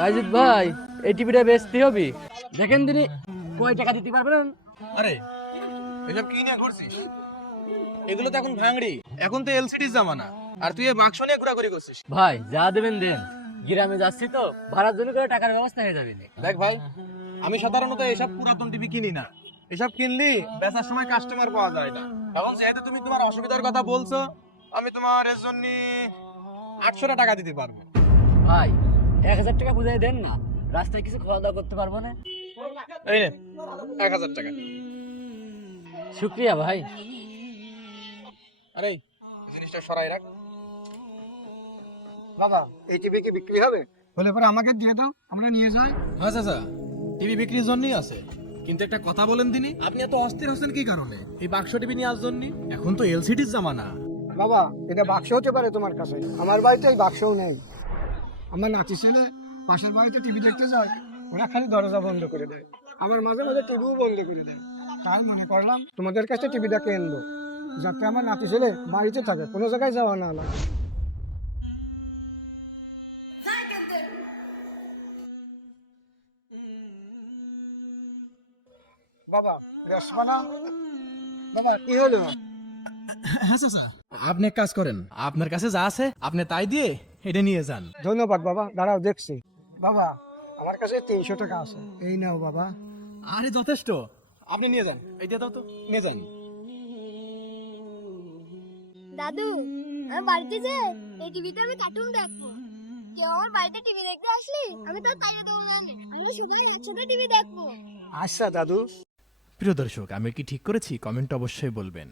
রাজীব ভাই এই টিভিটা বেচতে হবে, দেখেন দিনি কয় টাকা দিতে পারবেন? আরে এসব কি নিয়ে ঘুরছিস? এগুলো তো এখন ভাঙড়ি, এখন তো এলসিডি জামানা, আর তুই এই বাক্স নিয়ে ঘোরাঘুরি করছিস। ভাই যা দেবেন দেন, গ্রামে যাচ্ছি তো ভাড়ার জন্য করে টাকার ব্যবস্থা হয়ে যাবে। দেখ ভাই, আমি সাধারণত এসব পুরাতন টিভি কিনি না। এসব কিনলি বেচার সময় কাস্টমার পাওয়া যায় না। এখন যেহেতু তুমি তোমার অসুবিধার কথা বলছো, আমি তোমার এর জন্য 800 টাকা দিতে পারবো। ভাই 1000 টাকা বুঝাই দেন না, রাস্তায় কিছু খাওয়া দাওয়া করতে পারবো না। এই নে 1000 টাকা। শুক্রিয়া ভাই। আরে এই জিনিসটা সরাই রাখ। বাবা এই টিভি কি বিক্রি হবে? বলে পরে আমাকে দিয়ে দাও, আমরা নিয়ে যাই। হ্যাঁ চাচা, টিভি বিক্রির জন্যই আছে, কিন্তু একটা কথা বলেন তিনি, আপনি এত অস্থির হচ্ছেন কি কারণে? এই বাক্স টিভি নেওয়ার জন্য? এখন তো এলসিডির জামানা। বাবা এটা বাক্স হতে পারে তোমার কাছে, আমার বাড়িতে এই বাক্সও নেই। আমার নাতি ছেলে পাশের বাড়িতে টিভি দেখতে যায়, ওরা খালি দরজা বন্ধ করে দেয়, আমার মাঝে মাঝে টিভিও বন্ধ করে দেয়। তাই মনে করলাম তোমাদের কাছে টিভিটা কিনবো, যাতে আমার নাতি ছেলে বাড়িতে থাকে, কোনো জায়গায় যাওয়া না লাগে। বাবা রসমানা, বাবা কি হলো? হ্যাঁ চাচা, আপনি এক কাজ করেন, আপনার কাছে যা আছে আপনি তাই দিয়ে এটা নিয়ে যান। ধন্যবাদ বাবা, দাঁড়াও দেখছি। বাবা আমার কাছে 300 টাকা আছে, এই নাও বাবা। আরে যথেষ্ট, আপনি নিয়ে যান। এই দিয়ে দাও তো, নিয়ে যান। দাদু, আমি বাড়িতে যে এই টিভিতে আমি কার্টুন দেখবো। কেউ আমার বাড়িতে টিভি দেখতে আসলি আমি তো তাইলে দেবো না, আমরা সবাই একসাথে টিভি দেখবো। আচ্ছা দাদু। প্রিয় দর্শক, আমি কি ঠিক করেছি? কমেন্ট অবশ্যই বলবেন।